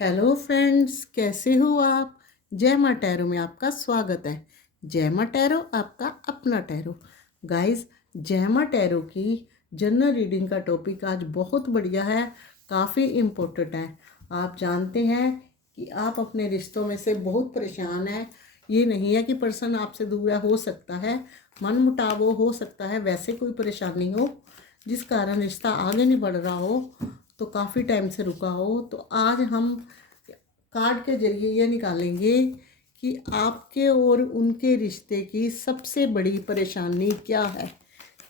Hello friends, कैसे हो आप। जय माँ टैरो में आपका स्वागत है। जय माँ टैरो आपका अपना टैरो। गाइस, जय माँ टैरो की जनरल रीडिंग का टॉपिक आज बहुत बढ़िया है, काफ़ी इम्पोर्टेंट है। आप जानते हैं कि आप अपने रिश्तों में से बहुत परेशान हैं। ये नहीं है कि पर्सन आपसे दूर है, हो सकता है मन मुटाव हो सकता है, वैसे कोई परेशानी हो जिस कारण रिश्ता आगे नहीं बढ़ रहा हो, तो काफ़ी टाइम से रुका हो। तो आज हम कार्ड के जरिए ये निकालेंगे कि आपके और उनके रिश्ते की सबसे बड़ी परेशानी क्या है।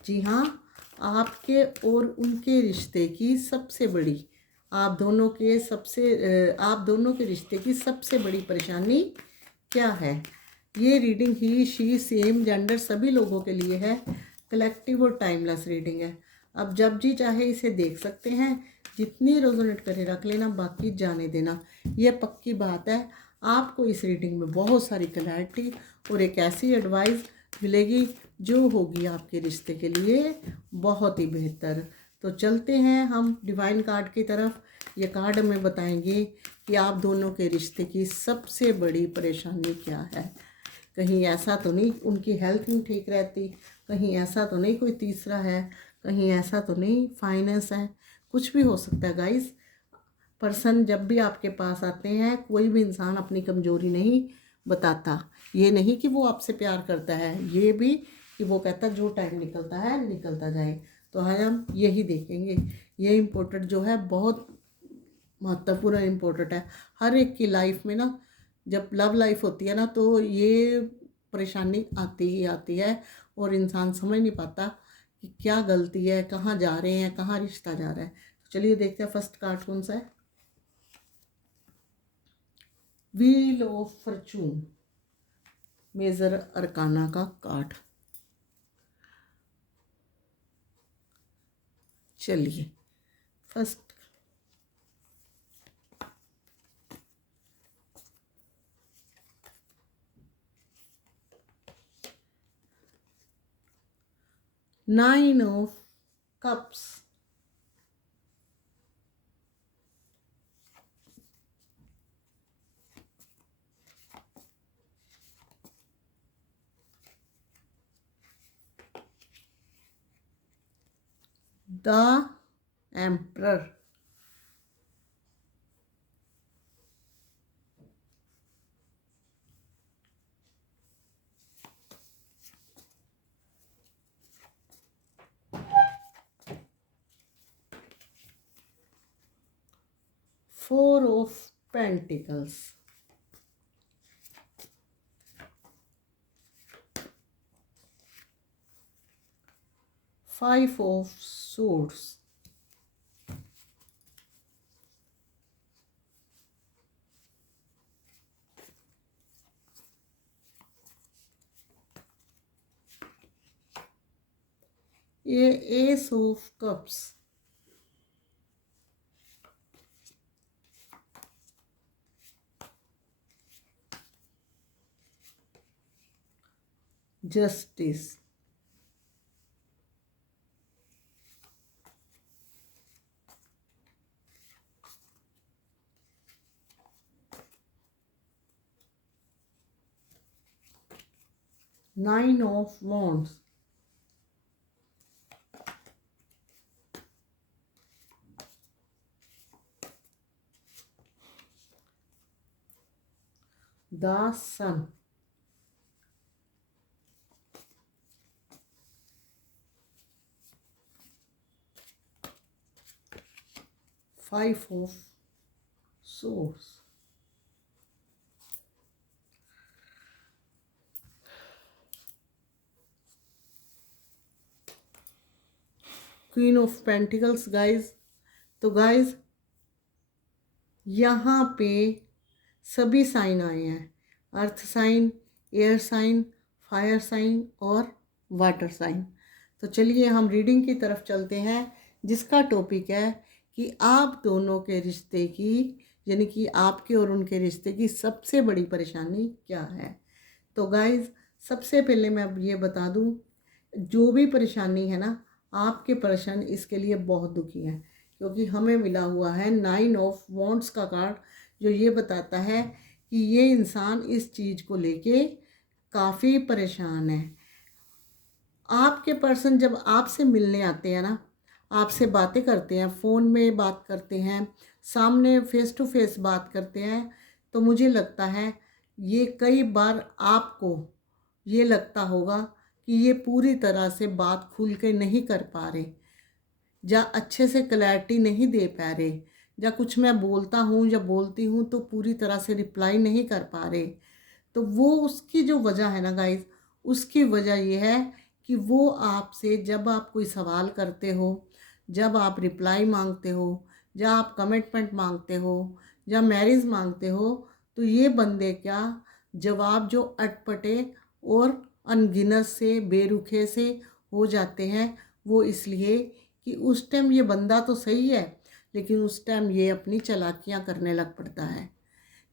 जी हाँ, आपके और उनके रिश्ते की सबसे बड़ी, आप दोनों के रिश्ते की सबसे बड़ी परेशानी क्या है। ये reading he she same gender सभी लोगों के लिए है, कलेक्टिव और टाइमलेस रीडिंग है। अब जब जी चाहे इसे देख सकते हैं, जितनी रेजोनेट करे रख लेना, बाकी जाने देना। ये पक्की बात है, आपको इस रीडिंग में बहुत सारी क्लैरिटी और एक ऐसी एडवाइस मिलेगी जो होगी आपके रिश्ते के लिए बहुत ही बेहतर। तो चलते हैं हम डिवाइन कार्ड की तरफ। ये कार्ड हमें बताएंगे कि आप दोनों के रिश्ते की सबसे बड़ी परेशानी क्या है। कहीं ऐसा तो नहीं उनकी हेल्थ नहीं ठीक रहती, कहीं ऐसा तो नहीं कोई तीसरा है, कहीं ऐसा तो नहीं फाइनेंस है, कुछ भी हो सकता है गाइस। पर्सन जब भी आपके पास आते हैं, कोई भी इंसान अपनी कमजोरी नहीं बताता। ये नहीं कि वो आपसे प्यार करता है, ये भी कि वो कहता जो टाइम निकलता है निकलता जाए। तो आज हम यही देखेंगे। ये इम्पोर्टेंट जो है बहुत महत्वपूर्ण इम्पोर्टेंट है हर एक की लाइफ में ना। जब लव लाइफ होती है ना, तो ये परेशानी आती ही आती है और इंसान समझ नहीं पाता कि क्या गलती है, कहाँ जा रहे हैं, कहाँ रिश्ता जा रहा है। तो चलिए देखते हैं फर्स्ट कार्ड कौन सा है। Wheel of fortune, major arcana का कार्ड। चलिए first, 9 of cups, 'the emperor, 4 of pentacles, 5 of swords, ये ace of cups, justice, 9 of wands, 'the sun, 5 of swords, queen of pentacles. Guys, तो guys यहाँ पे सभी साइन आए हैं, earth sign, air sign, fire sign और water sign. तो चलिए हम रीडिंग की तरफ चलते हैं, जिसका टॉपिक है कि आप दोनों के रिश्ते की, यानी कि आपके और उनके रिश्ते की सबसे बड़ी परेशानी क्या है। तो गाइज, सबसे पहले मैं अब ये बता दूं, जो भी परेशानी है ना, आपके पर्सन इसके लिए बहुत दुखी हैं, क्योंकि हमें मिला हुआ है 9 ऑफ वॉन्ट्स का कार्ड, जो ये बताता है कि ये इंसान इस चीज़ को लेके काफ़ी परेशान है। आपके पर्सन जब आपसे मिलने आते हैं ना, आपसे बातें करते हैं, फ़ोन में बात करते हैं, सामने फ़ेस टू फेस बात करते हैं, तो मुझे लगता है ये कई बार आपको ये लगता होगा कि ये पूरी तरह से बात खुल के नहीं कर पा रहे, या अच्छे से क्लैरिटी नहीं दे पा रहे, या कुछ मैं बोलता हूँ या बोलती हूँ तो पूरी तरह से रिप्लाई नहीं कर पा रहे। तो वो उसकी जो वजह है ना गाइस, उसकी वजह ये है कि वो आपसे जब आप कोई सवाल करते हो, जब आप रिप्लाई मांगते हो, या आप कमिटमेंट मांगते हो, या मैरिज मांगते हो, तो ये बंदे क्या जवाब जो अटपटे और अनगिनत से बेरुखे से हो जाते हैं, वो इसलिए कि उस टाइम ये बंदा तो सही है, लेकिन उस टाइम ये अपनी चालाकियाँ करने लग पड़ता है।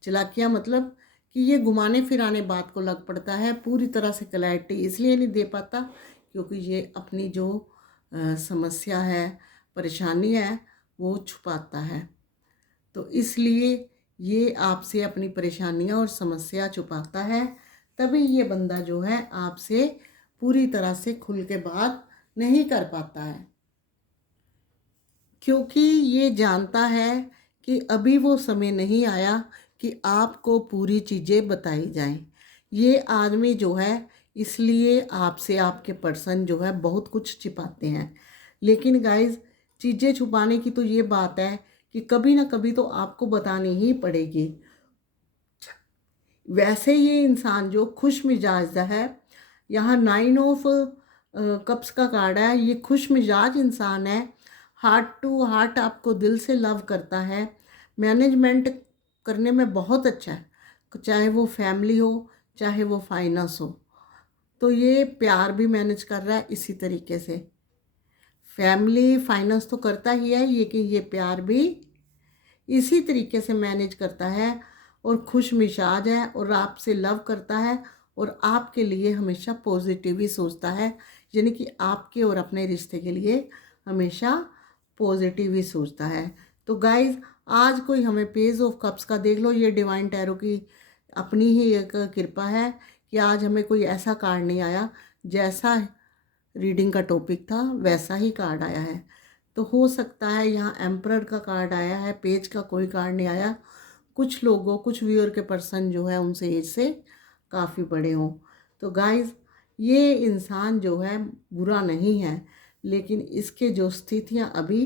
चालाकियाँ मतलब कि ये घुमाने फिराने बात को लग पड़ता है, पूरी तरह से क्लैरिटी इसलिए नहीं दे पाता क्योंकि ये अपनी जो समस्या है, परेशानी है, वो छुपाता है। तो इसलिए ये आपसे अपनी परेशानियाँ और समस्या छुपाता है, तभी ये बंदा जो है आपसे पूरी तरह से खुल के बात नहीं कर पाता है, क्योंकि ये जानता है कि अभी वो समय नहीं आया कि आपको पूरी चीज़ें बताई जाएं। ये आदमी जो है इसलिए आपसे, आपके पर्सन जो है बहुत कुछ छिपाते हैं। लेकिन गाइस, चीज़ें छुपाने की तो ये बात है कि कभी ना कभी तो आपको बतानी ही पड़ेगी। वैसे ये इंसान जो खुश मिजाज है, यहाँ 9 ऑफ कप्स का कार्ड है, ये खुश मिजाज इंसान है, हार्ट टू हार्ट आपको दिल से लव करता है, मैनेजमेंट करने में बहुत अच्छा है, चाहे वो फैमिली हो चाहे वो फाइनेंस हो। तो ये प्यार भी मैनेज कर रहा है इसी तरीके से, फैमिली फाइनेंस तो करता ही है, लेकिन ये प्यार भी इसी तरीके से मैनेज करता है, और खुश मिजाज है और आपसे लव करता है, और आपके लिए हमेशा पॉजिटिव ही सोचता है, यानी कि आपके और अपने रिश्ते के लिए हमेशा पॉजिटिव ही सोचता है। तो गाइज, आज कोई हमें पेज ऑफ कप्स का देख लो, ये डिवाइन टैरो की अपनी ही एक कृपा है कि आज हमें कोई ऐसा कार्ड नहीं आया, जैसा रीडिंग का टॉपिक था वैसा ही कार्ड आया है। तो हो सकता है यहाँ एम्परर का कार्ड आया है, पेज का कोई कार्ड नहीं आया। कुछ लोगों, कुछ व्यूअर के पर्सन जो है उनसे एज से काफ़ी बड़े हों। तो गाइस, ये इंसान जो है बुरा नहीं है, लेकिन इसके जो स्थितियाँ अभी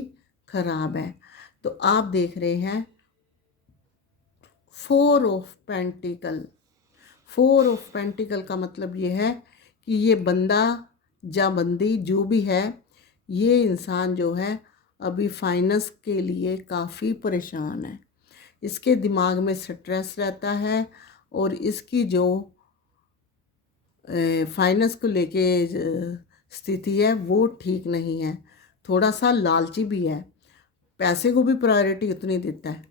ख़राब है। तो आप देख रहे हैं 4 ऑफ पेंटिकल। 4 ऑफ पेंटिकल का मतलब ये है कि ये बंदा या बंदी जो भी है, ये इंसान जो है अभी फाइनेंस के लिए काफ़ी परेशान है, इसके दिमाग में स्ट्रेस रहता है, और इसकी जो फाइनेंस को लेके स्थिति है वो ठीक नहीं है, थोड़ा सा लालची भी है, पैसे को भी प्रायोरिटी उतनी देता है,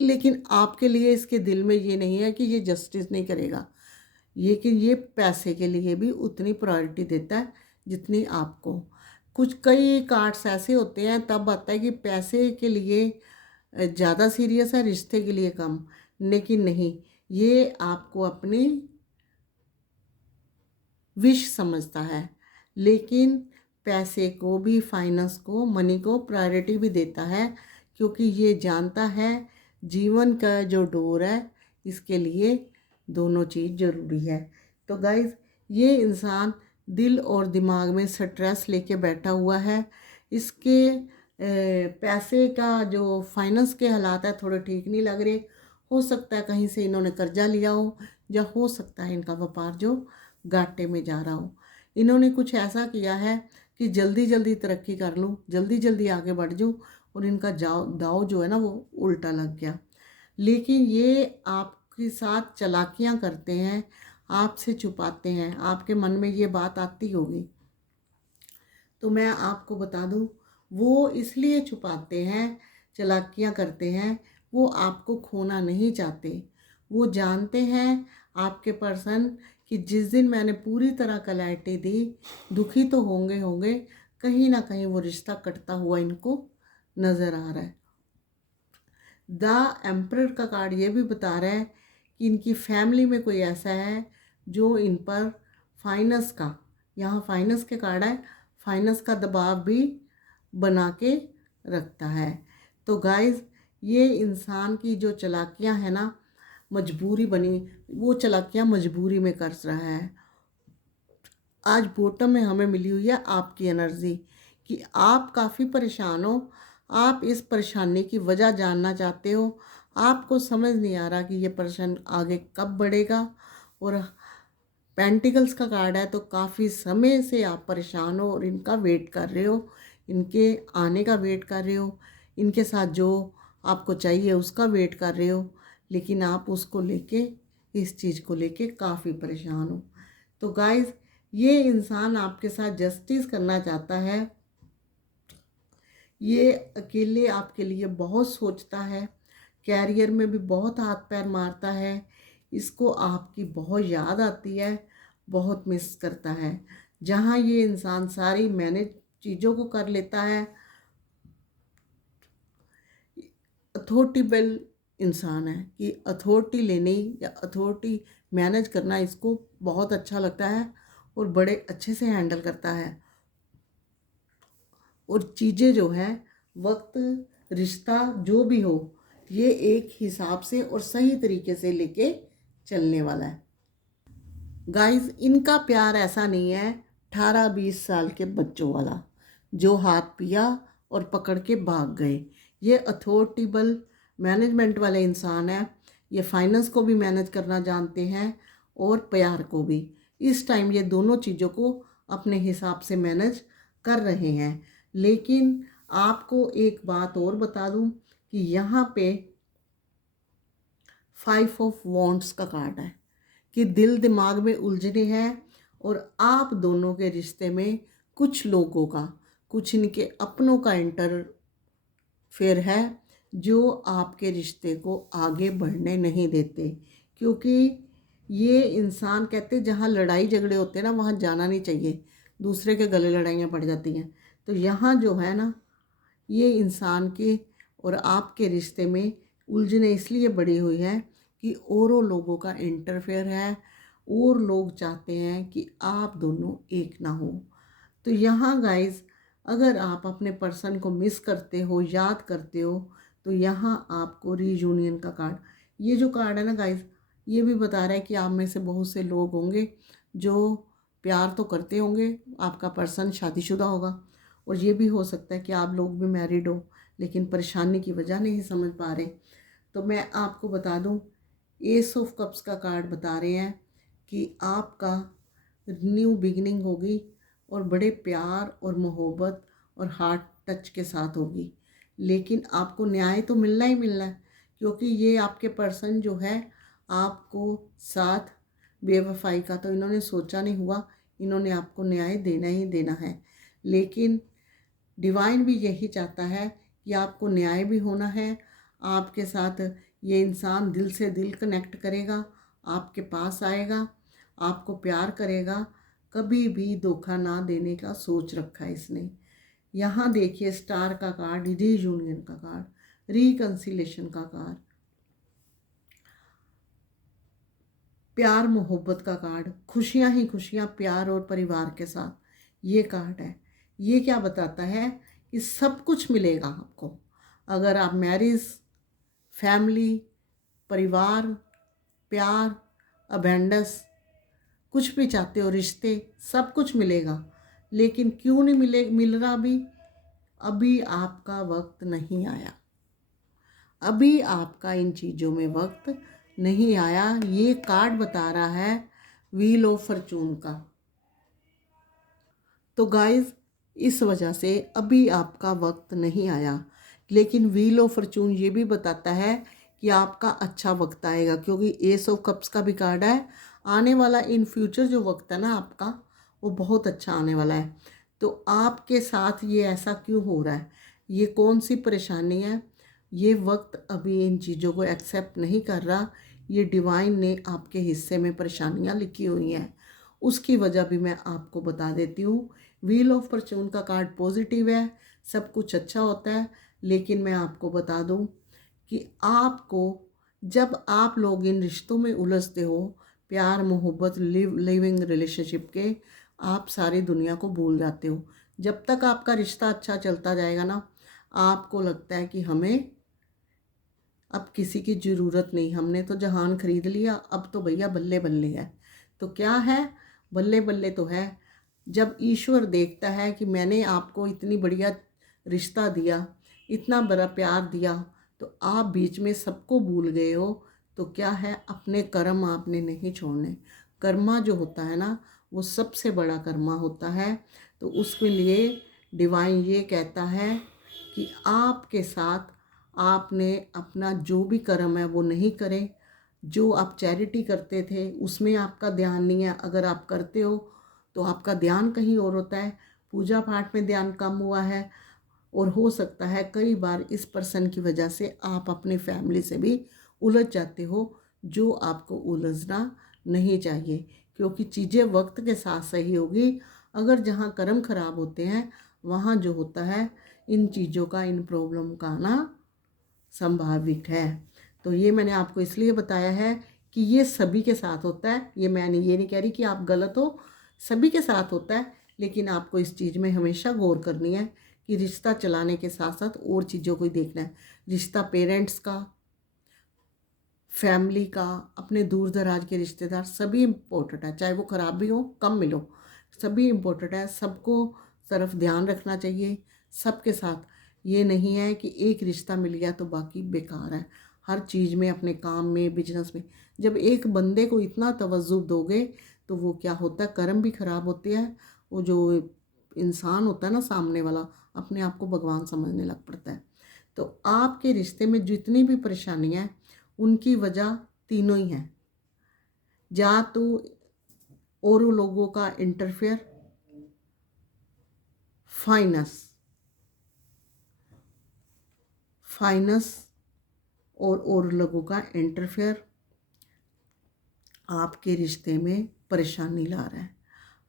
लेकिन आपके लिए इसके दिल में ये नहीं है कि ये जस्टिस नहीं करेगा, लेकिन ये पैसे के लिए भी उतनी प्रायोरिटी देता है जितनी आपको। कुछ कई कार्ड्स ऐसे होते हैं, तब आता है कि पैसे के लिए ज़्यादा सीरियस है, रिश्ते के लिए कम, लेकिन नहीं, ये आपको अपनी विश समझता है, लेकिन पैसे को भी, फाइनेंस को, मनी को प्रायोरिटी भी देता है, क्योंकि ये जानता है जीवन का जो डोर है, इसके लिए दोनों चीज़ ज़रूरी है। तो गाइस, ये इंसान दिल और दिमाग में स्ट्रेस लेके बैठा हुआ है, इसके पैसे का जो फाइनेंस के हालात है थोड़े ठीक नहीं लग रहे। हो सकता है कहीं से इन्होंने कर्जा लिया हो, या हो सकता है इनका व्यापार जो घाटे में जा रहा हो। इन्होंने कुछ ऐसा किया है कि जल्दी जल्दी तरक्की कर लूँ, जल्दी जल्दी आगे बढ़ जाऊँ, और इनका दाव जो है ना वो उल्टा लग गया। लेकिन ये आपके साथ चालाकियाँ करते हैं, आपसे छुपाते हैं, आपके मन में ये बात आती होगी। तो मैं आपको बता दूं, वो इसलिए छुपाते हैं, चालाकियाँ करते हैं, वो आपको खोना नहीं चाहते। वो जानते हैं आपके पर्सन कि जिस दिन मैंने पूरी तरह क्लैरिटी दी, दुखी तो होंगे होंगे, कहीं ना कहीं वो रिश्ता कटता हुआ इनको नज़र आ रहा है। द एम्परर का कार्ड ये भी बता रहा है कि इनकी फैमिली में कोई ऐसा है जो इन पर फाइनेंस का, यहाँ फाइनेंस के कार्ड है, फाइनेंस का दबाव भी बना के रखता है। तो गाइस ये इंसान की जो चालाकियाँ हैं ना, मजबूरी बनी, वो चालाकियाँ मजबूरी में कर रहा है। आज बॉटम में हमें मिली हुई है आपकी एनर्जी कि आप काफ़ी परेशान हो, आप इस परेशानी की वजह जानना चाहते हो, आपको समझ नहीं आ रहा कि ये परेशान आगे कब बढ़ेगा। और पेंटिकल्स का कार्ड है, तो काफ़ी समय से आप परेशान हो और इनका वेट कर रहे हो, इनके आने का वेट कर रहे हो, इनके साथ जो आपको चाहिए उसका वेट कर रहे हो, लेकिन आप उसको लेके, इस चीज़ को लेके काफ़ी परेशान हो। तो गाइज़ ये इंसान आपके साथ जस्टिस करना चाहता है, ये अकेले आपके लिए बहुत सोचता है, कैरियर में भी बहुत हाथ पैर मारता है, इसको आपकी बहुत याद आती है, बहुत मिस करता है। जहाँ ये इंसान सारी मैनेज चीज़ों को कर लेता है, अथॉरिटेबल इंसान है कि अथॉरिटी लेनी या अथॉरिटी मैनेज करना इसको बहुत अच्छा लगता है और बड़े अच्छे से हैंडल करता है। और चीज़ें जो है, वक्त, रिश्ता जो भी हो, ये एक हिसाब से और सही तरीके से लेके चलने वाला है। गाइस इनका प्यार ऐसा नहीं है 18-20 साल के बच्चों वाला जो हाथ पिया और पकड़ के भाग गए। ये अथॉरिटेबल मैनेजमेंट वाले इंसान है, ये फाइनेंस को भी मैनेज करना जानते हैं और प्यार को भी। इस टाइम ये दोनों चीज़ों को अपने हिसाब से मैनेज कर रहे हैं। लेकिन आपको एक बात और बता दूं कि यहाँ पे 5 ऑफ वॉन्ड्स का कार्ड है कि दिल दिमाग में उलझने हैं और आप दोनों के रिश्ते में कुछ लोगों का, कुछ इनके अपनों का इंटरफेयर है जो आपके रिश्ते को आगे बढ़ने नहीं देते। क्योंकि ये इंसान कहते जहाँ लड़ाई झगड़े होते हैं ना, वहाँ जाना नहीं चाहिए, दूसरे के गले लड़ाइयाँ पड़ जाती हैं। तो यहाँ जो है ना, ये इंसान के और आपके रिश्ते में उलझने इसलिए बढ़ी हुई है कि औरों लोगों का इंटरफेयर है, और लोग चाहते हैं कि आप दोनों एक ना हो। तो यहाँ गाइस अगर आप अपने पर्सन को मिस करते हो, याद करते हो, तो यहाँ आपको रीयूनियन का कार्ड, ये जो कार्ड है ना गाइस, ये भी बता रहा है कि आप में से बहुत से लोग होंगे जो प्यार तो करते होंगे, आपका पर्सन शादीशुदा होगा, और ये भी हो सकता है कि आप लोग भी मैरिड हो लेकिन परेशानी की वजह नहीं समझ पा रहे। तो मैं आपको बता दूं, एस ऑफ कप्स का कार्ड बता रहे हैं कि आपका न्यू बिगिनिंग होगी और बड़े प्यार और मोहब्बत और हार्ट टच के साथ होगी। लेकिन आपको न्याय तो मिलना ही मिलना है, क्योंकि ये आपके पर्सन जो है आपको साथ, बेवफाई का तो इन्होंने सोचा नहीं हुआ, इन्होंने आपको न्याय देना ही देना है। लेकिन डिवाइन भी यही चाहता है कि आपको न्याय भी होना है, आपके साथ ये इंसान दिल से दिल कनेक्ट करेगा, आपके पास आएगा, आपको प्यार करेगा, कभी भी धोखा ना देने का सोच रखा है इसने। यहाँ देखिए स्टार का कार्ड, रीयूनियन का कार्ड, रिकंसिलेशन का कार्ड, प्यार मोहब्बत का कार्ड, खुशियाँ ही खुशियाँ प्यार और परिवार के साथ, ये कार्ड है। ये क्या बताता है कि सब कुछ मिलेगा आपको, अगर आप मैरिज, फैमिली, परिवार, प्यार, अबेंडेंस कुछ भी चाहते हो, रिश्ते, सब कुछ मिलेगा। लेकिन क्यों नहीं मिल रहा अभी आपका वक्त नहीं आया, अभी आपका इन चीज़ों में वक्त नहीं आया। ये कार्ड बता रहा है व्हील ऑफ फॉर्चून का। तो गाइज इस वजह से अभी आपका वक्त नहीं आया, लेकिन व्हील ऑफ फॉर्चून ये भी बताता है कि आपका अच्छा वक्त आएगा, क्योंकि एस ऑफ कप्स का भी कार्ड है। आने वाला इन फ्यूचर जो वक्त है ना आपका, वो बहुत अच्छा आने वाला है। तो आपके साथ ये ऐसा क्यों हो रहा है, ये कौन सी परेशानी है, ये वक्त अभी इन चीज़ों को एक्सेप्ट नहीं कर रहा। ये डिवाइन ने आपके हिस्से में परेशानियाँ लिखी हुई हैं, उसकी वजह भी मैं आपको बता देती हूँ। व्हील ऑफ फॉर्चून का कार्ड पॉजिटिव है, सब कुछ अच्छा होता है, लेकिन मैं आपको बता दूँ कि आपको, जब आप लोग इन रिश्तों में उलझते हो, प्यार मोहब्बत लिविंग रिलेशनशिप के, आप सारी दुनिया को भूल जाते हो। जब तक आपका रिश्ता अच्छा चलता जाएगा ना, आपको लगता है कि हमें अब किसी की ज़रूरत नहीं, हमने तो जहान खरीद लिया, अब तो भैया बल्ले बल्ले है। तो क्या है, बल्ले बल्ले तो है जब ईश्वर देखता है कि मैंने आपको इतनी बढ़िया रिश्ता दिया, इतना बड़ा प्यार दिया, तो आप बीच में सबको भूल गए हो। तो क्या है, अपने कर्म आपने नहीं छोड़ने। कर्मा जो होता है ना, वो सबसे बड़ा कर्मा होता है। तो उसके लिए डिवाइन ये कहता है कि आपके साथ आपने अपना जो भी कर्म है वो नहीं करे। जो आप चैरिटी करते थे उसमें आपका ध्यान नहीं है, अगर आप करते हो तो आपका ध्यान कहीं और होता है। पूजा पाठ में ध्यान कम हुआ है, और हो सकता है कई बार इस पर्सन की वजह से आप अपनी फैमिली से भी उलझ जाते हो, जो आपको उलझना नहीं चाहिए, क्योंकि चीज़ें वक्त के साथ सही होगी। अगर जहाँ कर्म खराब होते हैं वहाँ जो होता है, इन चीज़ों का, इन प्रॉब्लम का आना संभाविक है। तो ये मैंने आपको इसलिए बताया है कि ये सभी के साथ होता है। ये नहीं कह रही कि आप गलत हो, सभी के साथ होता है। लेकिन आपको इस चीज़ में हमेशा गौर करनी है कि रिश्ता चलाने के साथ साथ और चीज़ों को ही देखना है। रिश्ता पेरेंट्स का, फैमिली का, अपने दूर दराज के रिश्तेदार, सभी इम्पोर्टेंट है। चाहे वो ख़राब भी हो, कम मिलो, सभी इम्पोर्टेंट है। सबको तरफ ध्यान रखना चाहिए, सबके साथ। ये नहीं है कि एक रिश्ता मिल गया तो बाकी बेकार है। हर चीज़ में, अपने काम में, बिजनेस में, जब एक बंदे को इतना तवज्जो दोगे तो वो क्या होता है, कर्म भी ख़राब होते हैं। वो जो इंसान होता है ना सामने वाला, अपने आप को भगवान समझने लग पड़ता है। तो आपके रिश्ते में जितनी भी परेशानियाँ हैं, उनकी वजह तीनों ही हैं। या तो और लोगों का इंटरफेयर, फाइनेंस फाइनेंस और लोगों का इंटरफेयर आपके रिश्ते में परेशानी ला रहा है।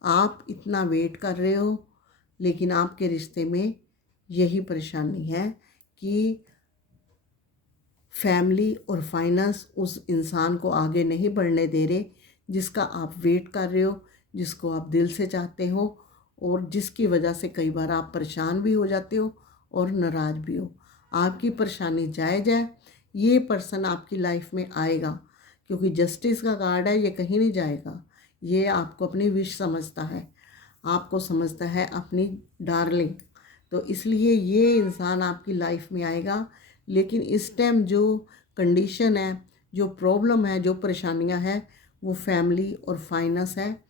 आप इतना वेट कर रहे हो, लेकिन आपके रिश्ते में यही परेशानी है कि फैमिली और फाइनेंस उस इंसान को आगे नहीं बढ़ने दे रहे, जिसका आप वेट कर रहे हो, जिसको आप दिल से चाहते हो, और जिसकी वजह से कई बार आप परेशान भी हो जाते हो और नाराज़ भी हो। आपकी परेशानी जायज़ है, ये पर्सन आपकी लाइफ में आएगा, क्योंकि जस्टिस का कार्ड है, ये कहीं नहीं जाएगा। ये आपको अपनी विश समझता है, आपको समझता है अपनी डार्लिंग। तो इसलिए ये इंसान आपकी लाइफ में आएगा। लेकिन इस टाइम जो कंडीशन है, जो प्रॉब्लम है, जो परेशानियां हैं, वो फैमिली और फाइनेंस है,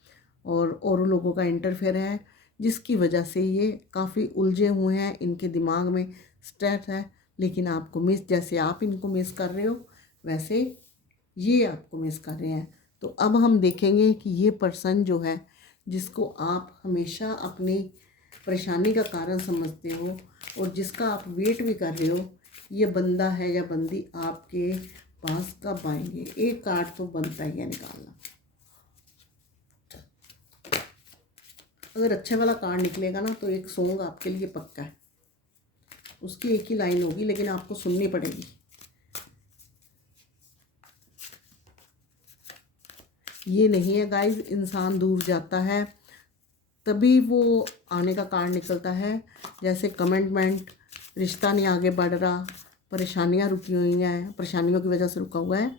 और लोगों का इंटरफेयर है, जिसकी वजह से ये काफ़ी उलझे हुए हैं। इनके दिमाग में स्ट्रेस है। लेकिन आपको मिस, जैसे आप इनको मिस कर रहे हो, वैसे ये आपको मिस कर रहे हैं। तो अब हम देखेंगे कि ये पर्सन जो है, जिसको आप हमेशा अपनी परेशानी का कारण समझते हो और जिसका आप वेट भी कर रहे हो, ये बंदा है या बंदी आपके पास कब आएंगे। एक कार्ड तो बनता ही है निकालना। अगर अच्छे वाला कार्ड निकलेगा ना, तो एक सॉन्ग आपके लिए पक्का है। उसकी एक ही लाइन होगी, लेकिन आपको सुननी पड़ेगी। ये नहीं है गाइस, इंसान दूर जाता है तभी वो आने का कार्ड निकलता है। जैसे कमिटमेंट, रिश्ता नहीं आगे बढ़ रहा, परेशानियां रुकी हुई हैं, परेशानियों की वजह से रुका हुआ है,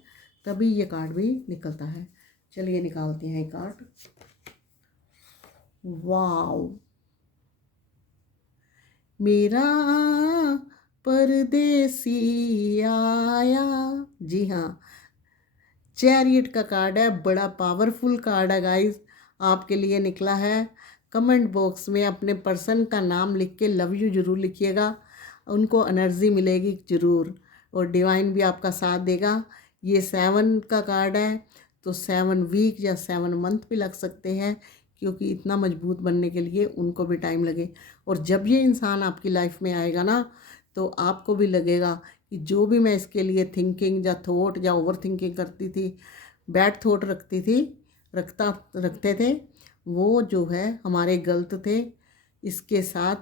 तभी ये कार्ड भी निकलता है। चलिए निकालते हैं ये कार्ड। वाओ, मेरा परदेसी आया। जी हाँ, चैरियट का कार्ड है, बड़ा पावरफुल कार्ड है गाइस, आपके लिए निकला है। कमेंट बॉक्स में अपने पर्सन का नाम लिख के लव यू ज़रूर लिखिएगा, उनको एनर्जी मिलेगी ज़रूर, और डिवाइन भी आपका साथ देगा। ये 7 का कार्ड है, तो 7 वीक या 7 मंथ भी लग सकते हैं, क्योंकि इतना मजबूत बनने के लिए उनको भी टाइम लगे। और जब ये इंसान आपकी लाइफ में आएगा ना, तो आपको भी लगेगा कि जो भी मैं इसके लिए थिंकिंग या थॉट या ओवर थिंकिंग करती थी, बैड थॉट रखते थे, वो जो है हमारे गलत थे। इसके साथ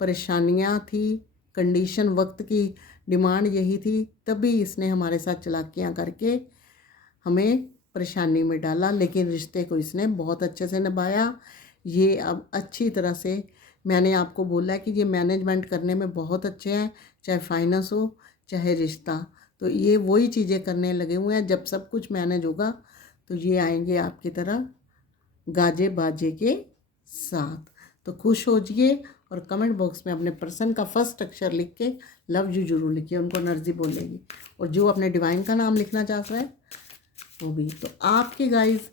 परेशानियां थी, कंडीशन वक्त की डिमांड यही थी, तभी इसने हमारे साथ चालाकियाँ करके हमें परेशानी में डाला, लेकिन रिश्ते को इसने बहुत अच्छे से निभाया। ये अब अच्छी तरह से, मैंने आपको बोला है कि ये मैनेजमेंट करने में बहुत अच्छे हैं, चाहे फाइनेंस हो चाहे रिश्ता। तो ये वही चीज़ें करने लगे हुए हैं। जब सब कुछ मैनेज होगा तो ये आएंगे आपकी तरह गाजे बाजे के साथ। तो खुश हो जाइए और कमेंट बॉक्स में अपने पर्सन का फर्स्ट अक्षर लिख के लव यू जरूर लिखिए, उनको एनर्जी बोलेगी। और जो अपने डिवाइन का नाम लिखना चाहता है वो भी। तो आपके गाइस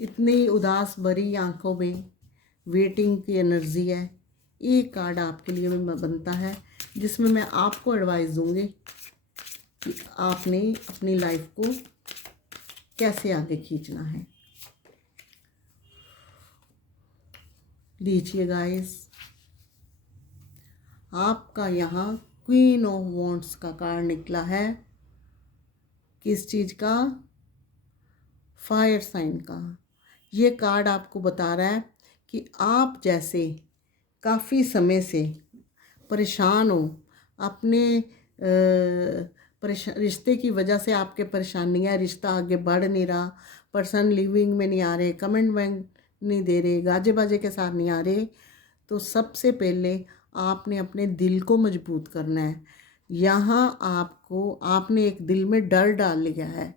इतनी उदास भरी आंखों में वेटिंग की एनर्जी है। एक कार्ड आपके लिए बनता है जिसमें मैं आपको एडवाइस दूंगी कि आपने अपनी लाइफ को कैसे आगे खींचना है। लीजिए गाइस, आपका यहाँ क्वीन ऑफ वॉन्ड्स का कार्ड निकला है। किस चीज़ का? फायर साइन का। ये कार्ड आपको बता रहा है कि आप जैसे काफ़ी समय से परेशान हो, अपने रिश्ते की वजह से आपके परेशानियाँ, रिश्ता आगे बढ़ नहीं रहा, पर्सन लिविंग में नहीं आ रहे, कमेंट वैंग नहीं दे रहे, गाजे बाजे के साथ नहीं आ रहे। तो सबसे पहले आपने अपने दिल को मजबूत करना है। यहाँ आपने एक दिल में डर डाल लिया है,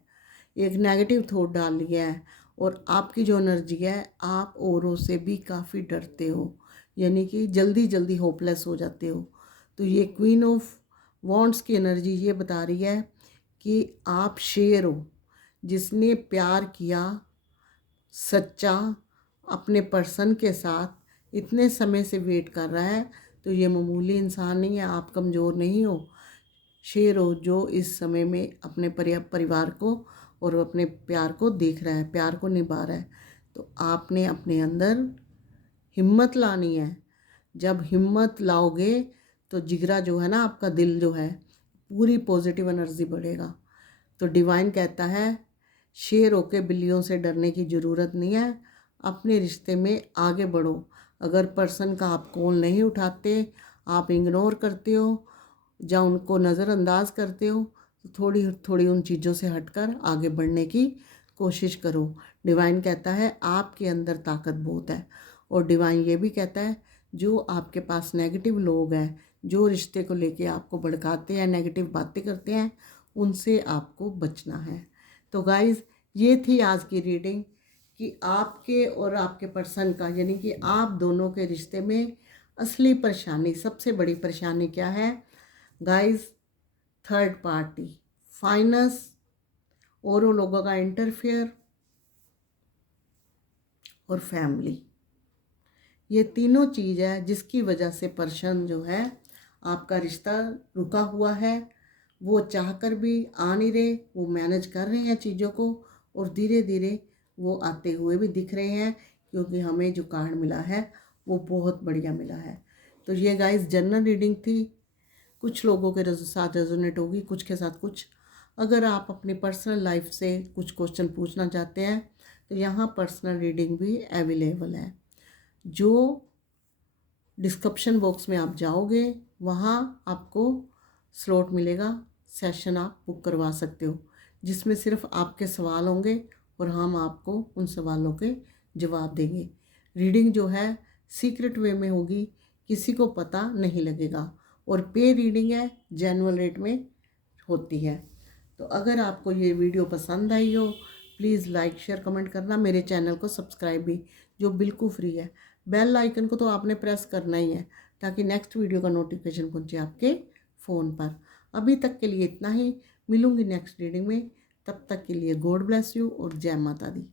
एक नेगेटिव थॉट डाल लिया है, और आपकी जो एनर्जी है, आप औरों से भी काफ़ी डरते हो, यानी कि जल्दी जल्दी होपलेस हो जाते हो। तो ये क्वीन ऑफ वॉन्ड्स की एनर्जी ये बता रही है कि आप शेर हो, जिसने प्यार किया सच्चा अपने पर्सन के साथ, इतने समय से वेट कर रहा है। तो ये मामूली इंसान नहीं है, आप कमज़ोर नहीं हो, शेर हो जो इस समय में अपने परिवार को और अपने प्यार को देख रहा है, प्यार को निभा रहा है। तो आपने अपने अंदर हिम्मत लानी है। जब हिम्मत लाओगे तो जिगरा जो है ना, आपका दिल जो है, पूरी पॉजिटिव एनर्जी बढ़ेगा। तो डिवाइन कहता है शेर होके बिल्लियों से डरने की ज़रूरत नहीं है, अपने रिश्ते में आगे बढ़ो। अगर पर्सन का आप कॉल नहीं उठाते, आप इग्नोर करते हो या उनको नज़रअंदाज करते हो, तो थोड़ी थोड़ी उन चीज़ों से हटकर आगे बढ़ने की कोशिश करो। डिवाइन कहता है आपके अंदर ताकत बहुत है। और डिवाइन ये भी कहता है जो आपके पास नेगेटिव लोग हैं, जो रिश्ते को लेके आपको भड़काते हैं, नेगेटिव बातें करते हैं, उनसे आपको बचना है। तो गाइज़, ये थी आज की रीडिंग कि आपके और आपके पर्सन का, यानी कि आप दोनों के रिश्ते में असली परेशानी, सबसे बड़ी परेशानी क्या है गाइज़? थर्ड पार्टी, फाइनेंस, औरों लोगों का इंटरफेयर और फैमिली। ये तीनों चीज़ है जिसकी वजह से पर्सन जो है, आपका रिश्ता रुका हुआ है। वो चाहकर भी आ नहीं रहे, वो मैनेज कर रहे हैं चीज़ों को, और धीरे धीरे वो आते हुए भी दिख रहे हैं, क्योंकि हमें जो कार्ड मिला है वो बहुत बढ़िया मिला है। तो ये गाइस जनरल रीडिंग थी, कुछ लोगों के साथ रेजोनेट होगी, कुछ के साथ कुछ। अगर आप अपनी पर्सनल लाइफ से कुछ क्वेश्चन पूछना चाहते हैं तो यहाँ पर्सनल रीडिंग भी अवेलेबल है। जो डिस्क्रिप्शन बॉक्स में आप जाओगे, वहाँ आपको स्लॉट मिलेगा, सेशन आप बुक करवा सकते हो, जिसमें सिर्फ आपके सवाल होंगे और हम आपको उन सवालों के जवाब देंगे। रीडिंग जो है सीक्रेट वे में होगी, किसी को पता नहीं लगेगा, और पे रीडिंग है, जेन्युइन रेट में होती है। तो अगर आपको ये वीडियो पसंद आई हो, प्लीज़ लाइक शेयर कमेंट करना। मेरे चैनल को सब्सक्राइब भी, जो बिल्कुल फ्री है। बेल आइकन को तो आपने प्रेस करना ही है, ताकि नेक्स्ट वीडियो का नोटिफिकेशन पहुंचे आपके फ़ोन पर। अभी तक के लिए इतना ही, मिलूंगी नेक्स्ट रीडिंग में। तब तक के लिए गॉड ब्लेस यू और जय माता दी।